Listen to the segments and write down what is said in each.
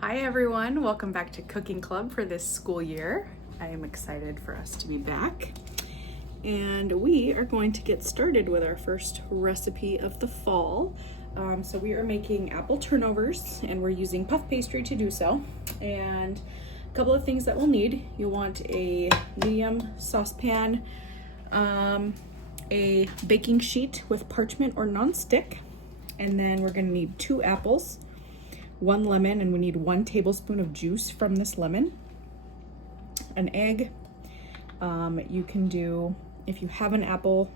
Hi everyone, welcome back to Cooking Club for this school year. I am excited for us to be back. And we are going to get started with our first recipe of the fall. So we are making apple turnovers and we're using puff pastry to do so. And a couple of things that we'll need. You'll want a medium saucepan, a baking sheet with parchment or non-stick, and then we're gonna need 2 apples, 1 lemon, and we need 1 tablespoon of juice from this lemon, an egg. You can do, if you have an apple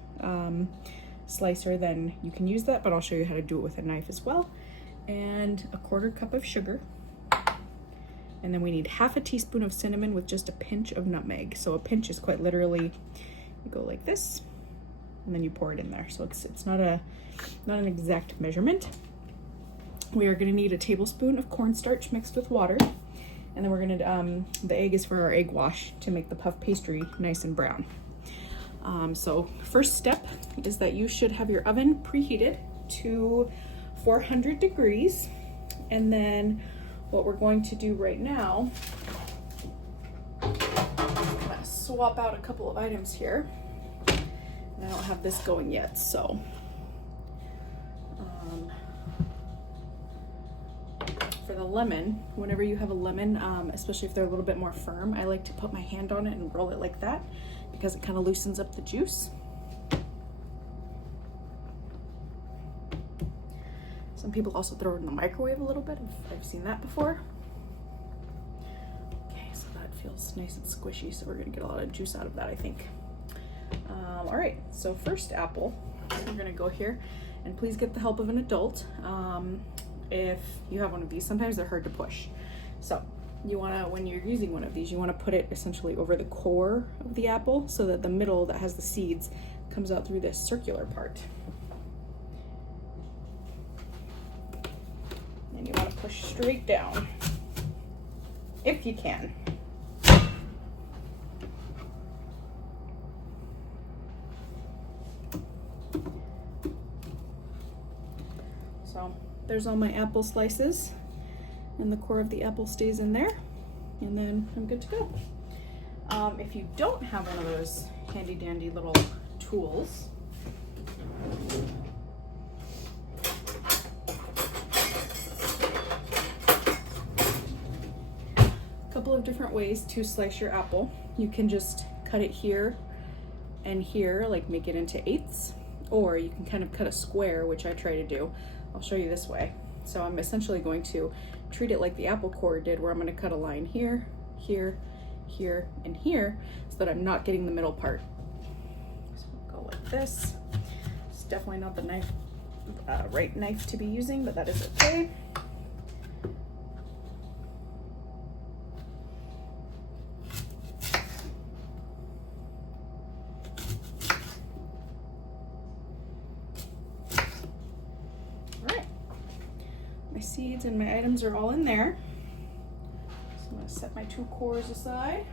slicer, then you can use that, but I'll show you how to do it with a knife as well, and a 1/4 cup of sugar. And then we need 1/2 teaspoon of cinnamon with just a pinch of nutmeg. So a pinch is quite literally, you go like this, and then you pour it in there. So it's not an exact measurement. We are gonna need a tablespoon of cornstarch mixed with water. And then we're gonna, the egg is for our egg wash to make the puff pastry nice and brown. So first step is that you should have your oven preheated to 400 degrees. And then what we're going to do right now, I'm gonna swap out a couple of items here. And I don't have this going yet, so. For the lemon, whenever you have a lemon, especially if they're a little bit more firm, I like to put my hand on it and roll it like that because it kind of loosens up the juice. Some people also throw it in the microwave a little bit. I've seen that before. Okay, so that feels nice and squishy, so we're gonna get a lot of juice out of that, I think. All right, so first apple, we're gonna go here, and please get the help of an adult. If you have one of these, sometimes they're hard to push. So you wanna, when you're using one of these, you wanna put it essentially over the core of the apple so that the middle that has the seeds comes out through this circular part. And you wanna push straight down, if you can. So there's all my apple slices, and the core of the apple stays in there, and then I'm good to go. If you don't have one of those handy dandy little tools, a couple of different ways to slice your apple. You can just cut it here and here, like make it into 1/8, or you can kind of cut a square, which I try to do. I'll show you this way. So I'm essentially going to treat it like the apple core did, where I'm going to cut a line here, here, here, and here, so that I'm not getting the middle part. So I'll go like this. It's definitely not the right knife to be using, but that is okay. My seeds and my items are all in there. So I'm going to set my 2 cores aside.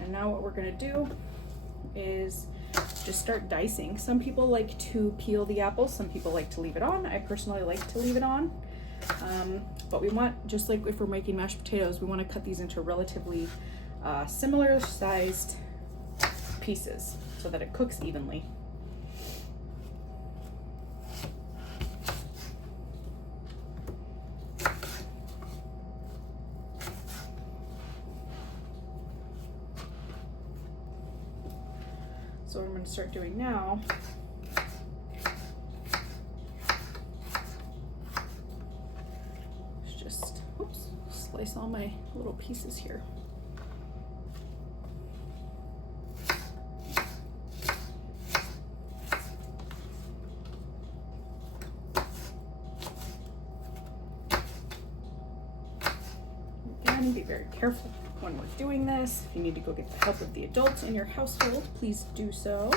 And now what we're going to do is just start dicing. Some people like to peel the apple, some people like to leave it on. I personally like to leave it on. But we want, just like if we're making mashed potatoes, we want to cut these into relatively similar sized pieces so that it cooks evenly. So what I'm going to start doing now is just, slice all my little pieces here. Again, be very careful when we're doing this. If you need to go get the help of the adults in your household, please do so.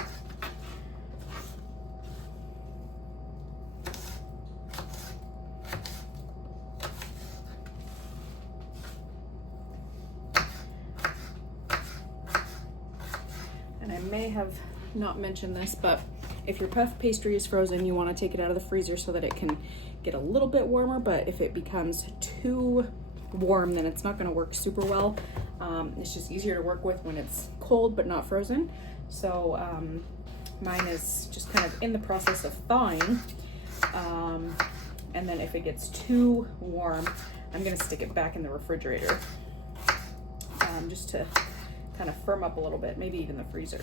And I may have not mentioned this, but if your puff pastry is frozen, you want to take it out of the freezer so that it can get a little bit warmer, but if it becomes too warm, then it's not gonna work super well. It's just easier to work with when it's cold but not frozen. So mine is just kind of in the process of thawing. And then if it gets too warm, I'm gonna stick it back in the refrigerator just to kind of firm up a little bit, maybe even the freezer.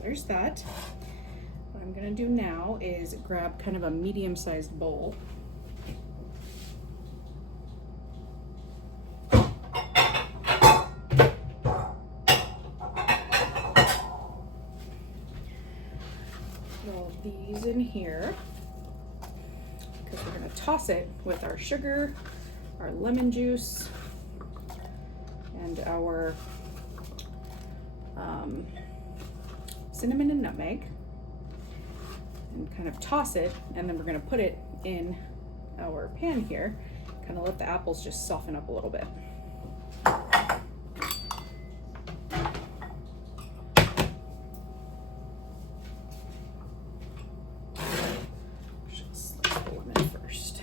There's that. What I'm gonna do now is grab kind of a medium-sized bowl. Roll these in here because we're gonna toss it with our sugar, our lemon juice, and our cinnamon and nutmeg, and kind of toss it, and then we're going to put it in our pan here, kind of let the apples just soften up a little bit. Just slice the lemon first.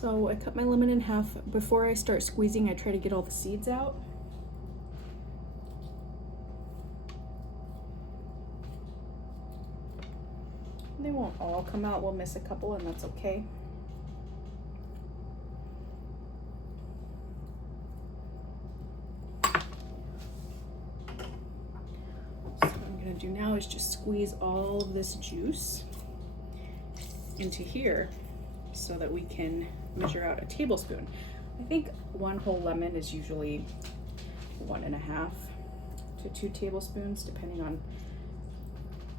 So I cut my lemon in half. Before I start squeezing, I try to get all the seeds out. They won't all come out. We'll miss a couple, and that's okay. So what I'm gonna do now is just squeeze all of this juice into here so that we can measure out a tablespoon. I think one whole lemon is usually 1.5 to 2 tablespoons, depending on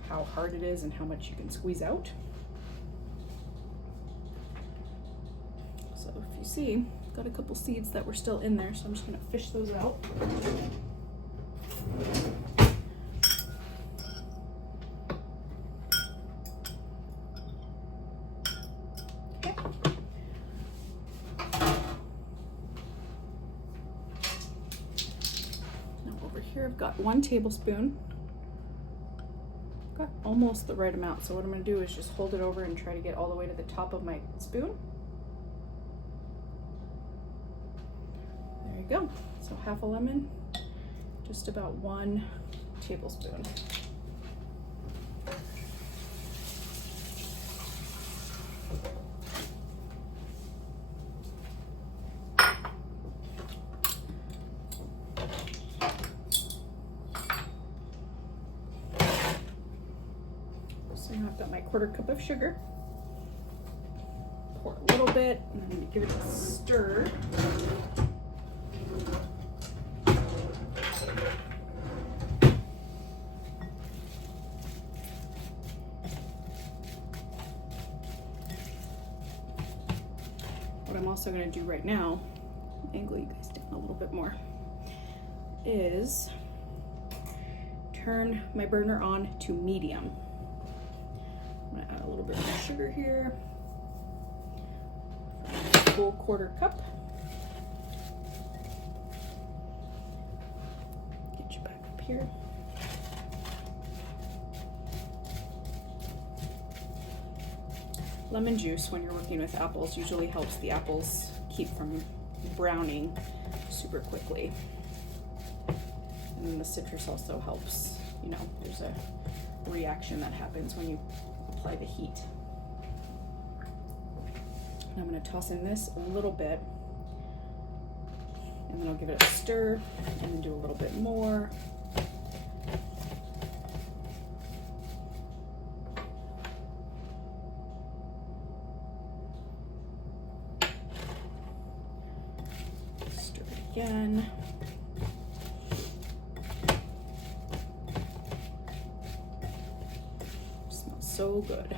how hard it is and how much you can squeeze out. So if you see, got a couple seeds that were still in there, so I'm just gonna fish those out. Here I've got 1 tablespoon. Got almost the right amount. So what I'm going to do is just hold it over and try to get all the way to the top of my spoon. There you go. So half a lemon, just about 1 tablespoon. So now I've got my 1/4 cup of sugar. Pour a little bit and then give it a stir. What I'm also going to do right now, angle you guys down a little bit more, is turn my burner on to medium. I'm gonna add a little bit more sugar here. Full 1/4 cup. Get you back up here. Lemon juice, when you're working with apples, usually helps the apples keep from browning super quickly. And then the citrus also helps, you know, there's a reaction that happens when you apply the heat. And I'm going to toss in this a little bit, and then I'll give it a stir and then do a little bit more. Stir it again. so good.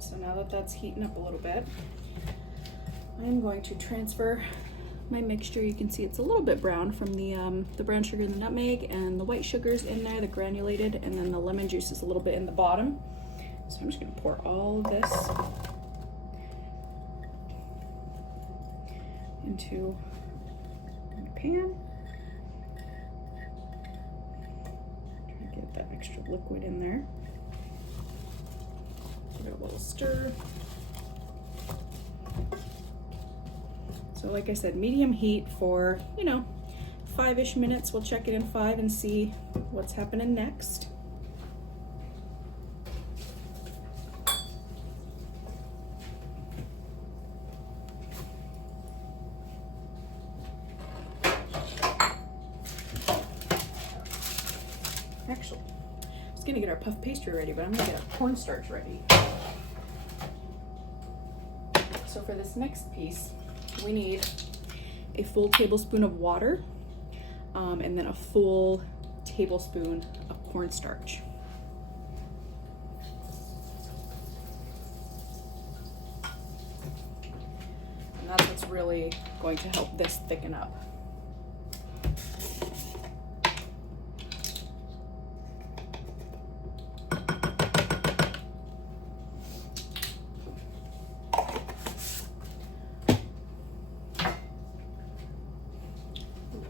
So now that that's heating up a little bit, I'm going to transfer my mixture. You can see it's a little bit brown from the brown sugar and the nutmeg, and the white sugar's in there, the granulated, and then the lemon juice is a little bit in the bottom. So I'm just going to pour all of this into my pan. Try to get that extra liquid in there. Give it a little stir. So like I said, medium heat for, 5-ish minutes. We'll check it in 5 and see what's happening next. Actually, I was gonna get our puff pastry ready, but I'm gonna get our cornstarch ready. So for this next piece, we need a full tablespoon of water, and then a full tablespoon of cornstarch. And that's what's really going to help this thicken up.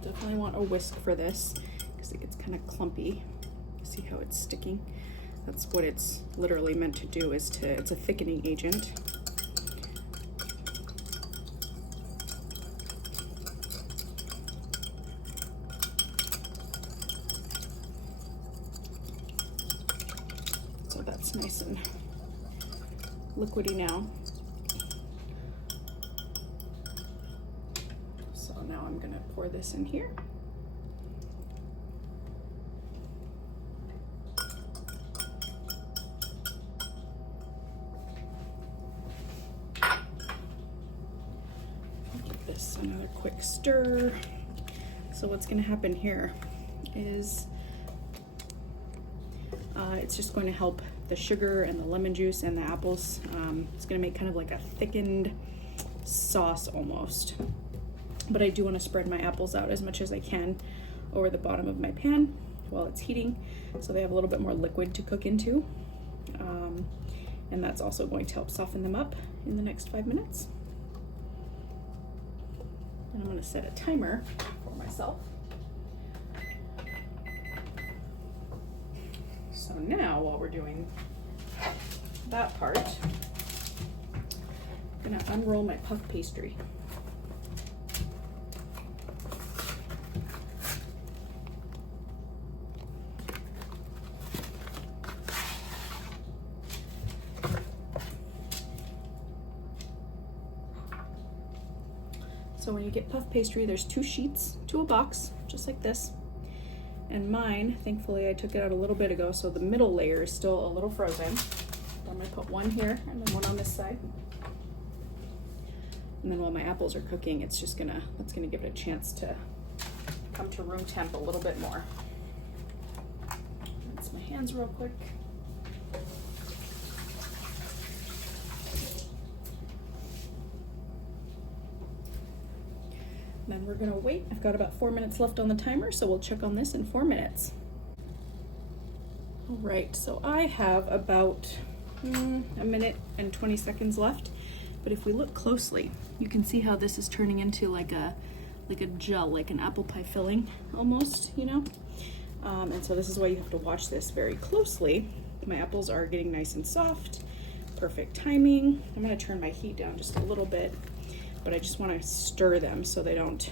Definitely want a whisk for this because it gets kind of clumpy. See how it's sticking? That's what it's literally meant to do, it's a thickening agent. So that's nice and liquidy now. Now I'm going to pour this in here. Give this another quick stir. So what's going to happen here is it's just going to help the sugar and the lemon juice and the apples. It's going to make kind of like a thickened sauce almost. But I do want to spread my apples out as much as I can over the bottom of my pan while it's heating, so they have a little bit more liquid to cook into. And that's also going to help soften them up in the next 5 minutes. And I'm going to set a timer for myself. So now while we're doing that part, I'm going to unroll my puff pastry. So when you get puff pastry, there's 2 sheets to a box, just like this. And mine, thankfully I took it out a little bit ago, so the middle layer is still a little frozen. I'm gonna put one here and then one on this side. And then while my apples are cooking, that's gonna give it a chance to come to room temp a little bit more. Rinse my hands real quick. Then we're gonna wait. I've got about 4 minutes left on the timer, so we'll check on this in 4 minutes. All right, so I have about 1 minute and 20 seconds left. But if we look closely, you can see how this is turning into like a gel, like an apple pie filling almost, And so this is why you have to watch this very closely. My apples are getting nice and soft, perfect timing. I'm gonna turn my heat down just a little bit, but I just want to stir them so they don't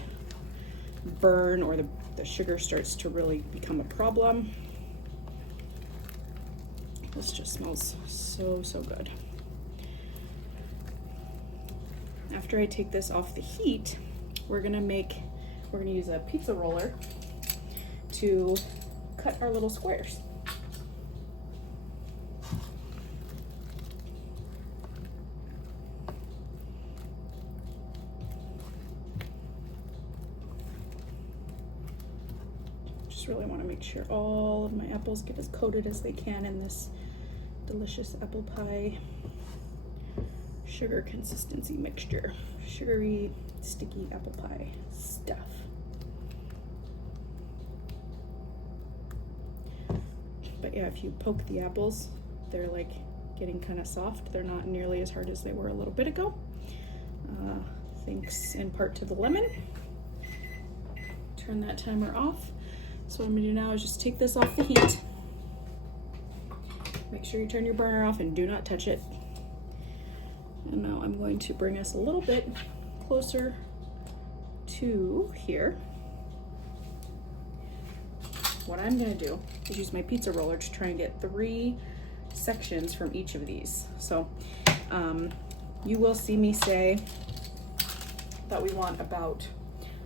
burn or the sugar starts to really become a problem. This just smells so good. After I take this off the heat, we're gonna use a pizza roller to cut our little squares. Just really want to make sure all of my apples get as coated as they can in this delicious apple pie sugar consistency mixture. Sugary, sticky apple pie stuff. But yeah, if you poke the apples, they're like getting kind of soft. They're not nearly as hard as they were a little bit ago. Thanks in part to the lemon. Turn that timer off. So what I'm gonna do now is just take this off the heat. Make sure you turn your burner off and do not touch it. And now I'm going to bring us a little bit closer to here. What I'm gonna do is use my pizza roller to try and get 3 sections from each of these. So you will see me say that we want about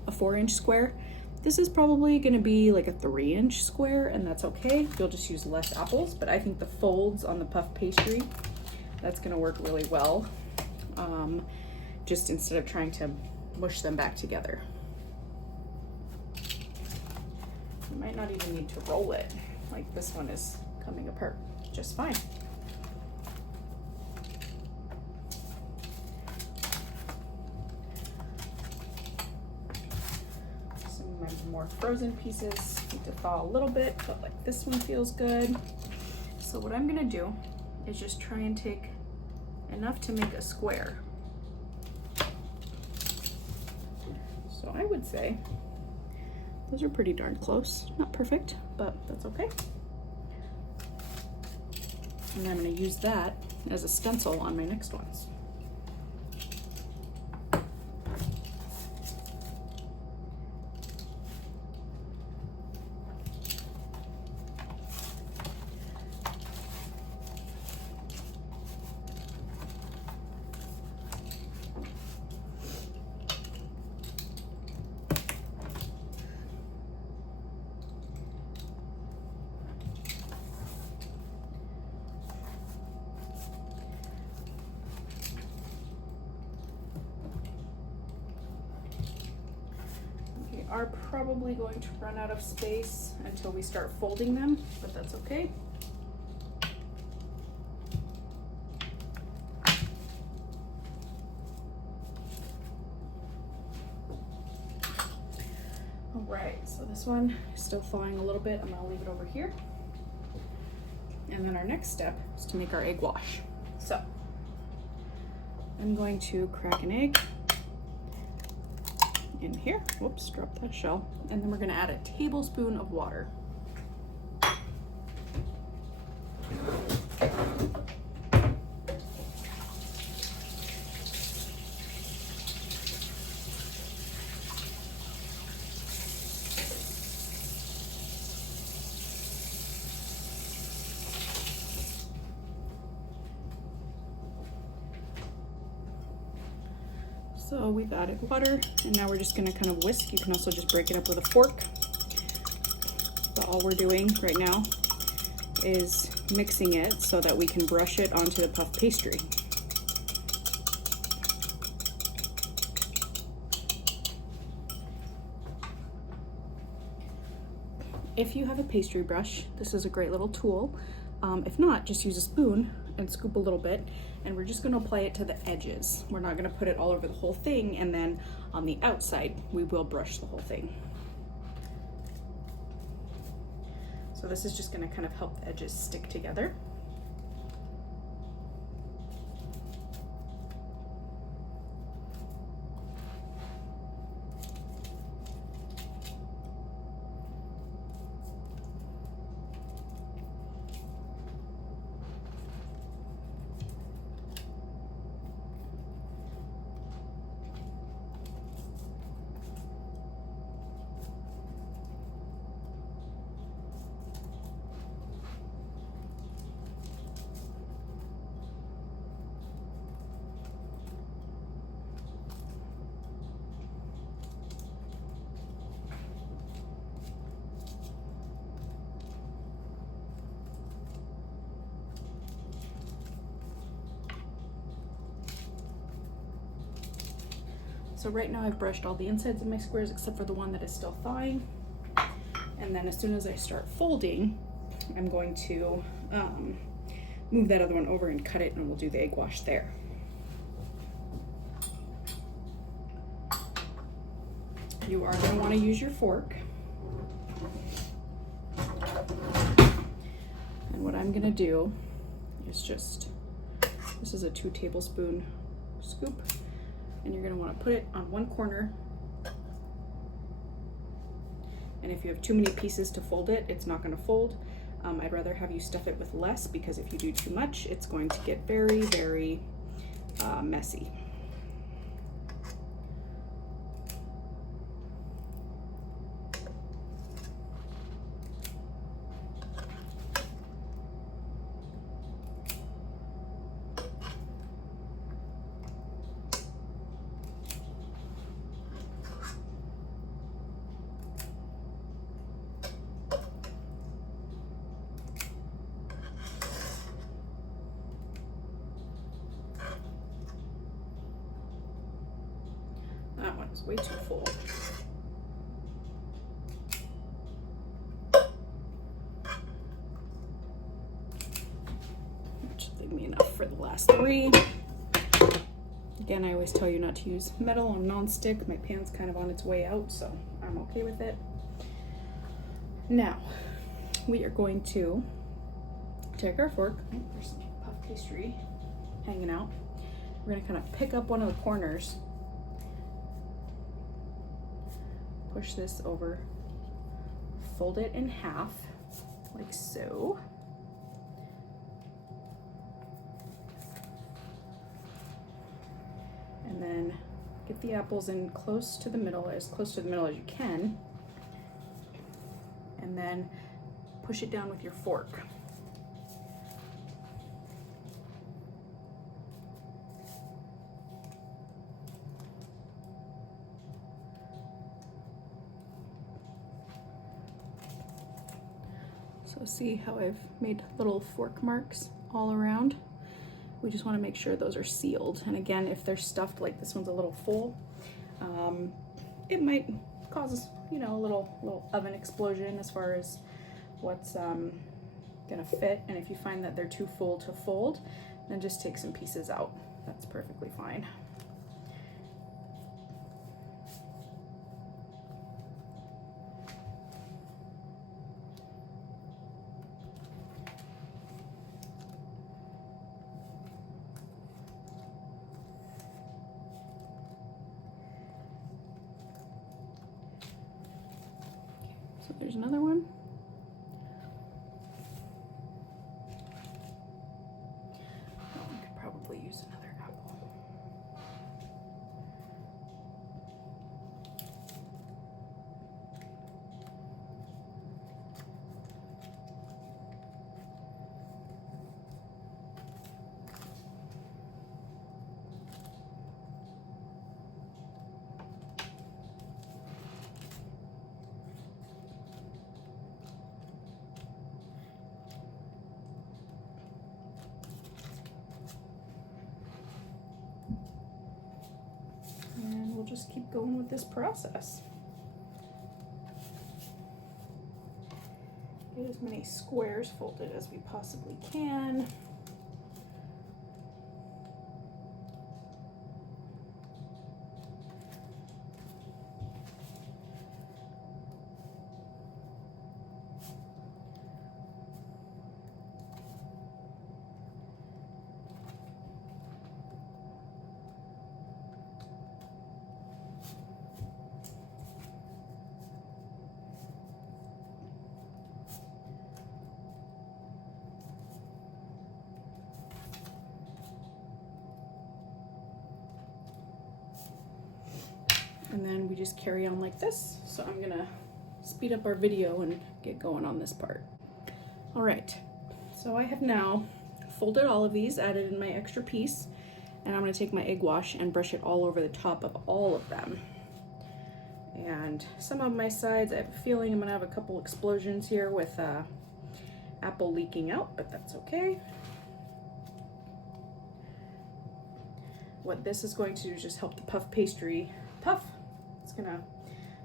a 4-inch square. This is probably gonna be like a 3-inch square, and that's okay. You'll just use less apples, but I think the folds on the puff pastry, that's gonna work really well. Just instead of trying to mush them back together. You might not even need to roll it. Like this one is coming apart just fine. Some of my more frozen pieces need to thaw a little bit, but like this one feels good. So what I'm gonna do is just try and take enough to make a square. So I would say those are pretty darn close. Not perfect, but that's okay. And I'm going to use that as a stencil on my next ones. Are probably going to run out of space until we start folding them, but that's okay. All right, so this one is still thawing a little bit. I'm gonna leave it over here. And then our next step is to make our egg wash. So I'm going to crack an egg in here. Whoops, drop that shell. And then we're gonna add a tablespoon of water. So we've added water, and now we're just gonna kind of whisk. You can also just break it up with a fork. But all we're doing right now is mixing it so that we can brush it onto the puff pastry. If you have a pastry brush, this is a great little tool. If not, just use a spoon and scoop a little bit, and we're just gonna apply it to the edges. We're not gonna put it all over the whole thing, and then on the outside, we will brush the whole thing. So this is just gonna kind of help the edges stick together. So right now I've brushed all the insides of my squares except for the one that is still thawing. And then as soon as I start folding, I'm going to move that other one over and cut it, and we'll do the egg wash there. You are going to want to use your fork. And what I'm going to do is just, this is a 2 tablespoon scoop, and you're going to want to put it on one corner. And if you have too many pieces to fold it, it's not going to fold. I'd rather have you stuff it with less, because if you do too much, it's going to get very, very messy. That one is way too full. That should leave me enough for the last 3. Again, I always tell you not to use metal on non-stick. My pan's kind of on its way out, so I'm okay with it. Now, we are going to take our fork. Oh, there's some puff pastry hanging out. We're going to kind of pick up one of the corners, push this over, fold it in half, like so. And then get the apples in close to the middle, as close to the middle as you can. And then push it down with your fork. So see how I've made little fork marks all around? We just want to make sure those are sealed. And again, if they're stuffed, like this one's a little full, it might cause, you know, a little oven explosion as far as what's gonna fit. And if you find that they're too full to fold, then just take some pieces out. That's perfectly fine. So there's another one. Oh, I could probably use another apple. And we'll just keep going with this process. Get as many squares folded as we possibly can. And then we just carry on like this. So I'm gonna speed up our video and get going on this part. All right, so I have now folded all of these, added in my extra piece, and I'm gonna take my egg wash and brush it all over the top of all of them. And some of my sides, I have a feeling I'm gonna have a couple explosions here with apple leaking out, but that's okay. What this is going to do is just help the puff pastry puff. It's gonna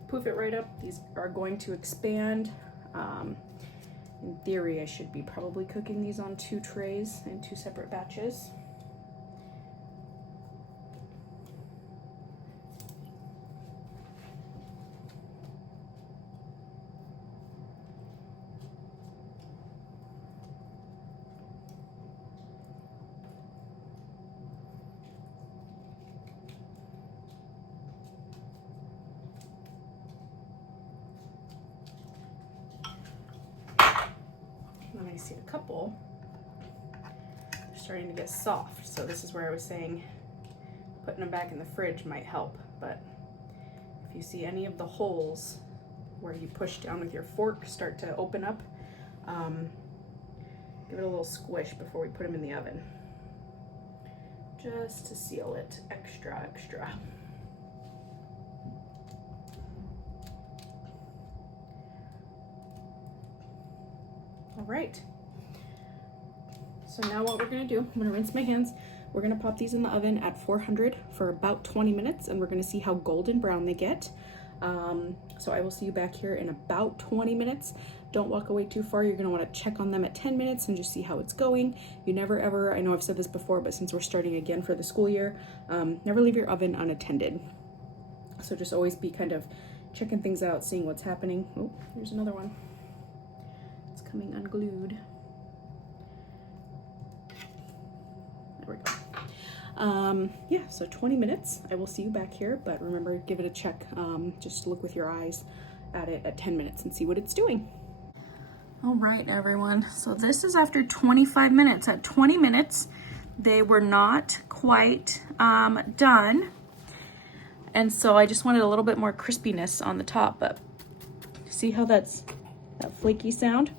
poof it right up. These are going to expand. In theory, I should be probably cooking these on 2 trays in 2 separate batches. And I see a couple are starting to get soft. So this is where I was saying putting them back in the fridge might help. But if you see any of the holes where you push down with your fork start to open up, give it a little squish before we put them in the oven, just to seal it extra. All right, so now what we're gonna do, I'm gonna rinse my hands. We're gonna pop these in the oven at 400 for about 20 minutes, and we're gonna see how golden brown they get. So I will see you back here in about 20 minutes. Don't walk away too far. You're gonna wanna check on them at 10 minutes and just see how it's going. You never ever, I know I've said this before, but since we're starting again for the school year, never leave your oven unattended. So just always be kind of checking things out, seeing what's happening. Oh, here's another one. It's coming unglued. There we go. Yeah, so 20 minutes. I will see you back here, but remember, give it a check. Just look with your eyes at it at 10 minutes and see what it's doing. All right, everyone. So this is after 25 minutes. At 20 minutes, they were not quite done. And so I just wanted a little bit more crispiness on the top, but see how that's that flaky sound?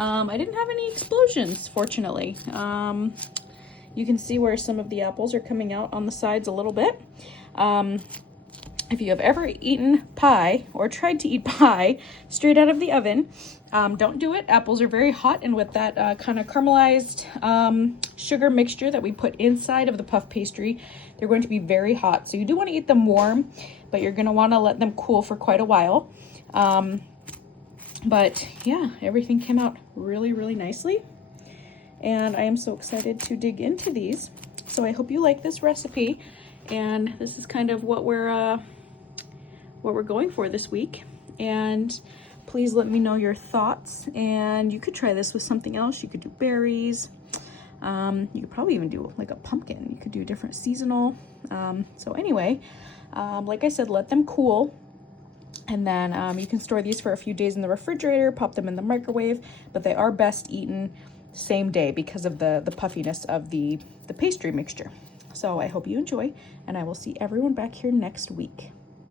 I didn't have any explosions, fortunately. You can see where some of the apples are coming out on the sides a little bit. If you have ever eaten pie or tried to eat pie straight out of the oven, don't do it. Apples are very hot, and with that kind of caramelized sugar mixture that we put inside of the puff pastry, they're going to be very hot. So you do want to eat them warm, but you're going to want to let them cool for quite a while. But yeah, everything came out really, really nicely. And I am so excited to dig into these. So I hope you like this recipe. And this is kind of what we're going for this week. And please let me know your thoughts. And you could try this with something else. You could do berries. You could probably even do like a pumpkin. You could do different seasonal. So anyway, like I said, let them cool. And then you can store these for a few days in the refrigerator, pop them in the microwave, but they are best eaten same day because of the puffiness of the pastry mixture. So I hope you enjoy, and I will see everyone back here next week.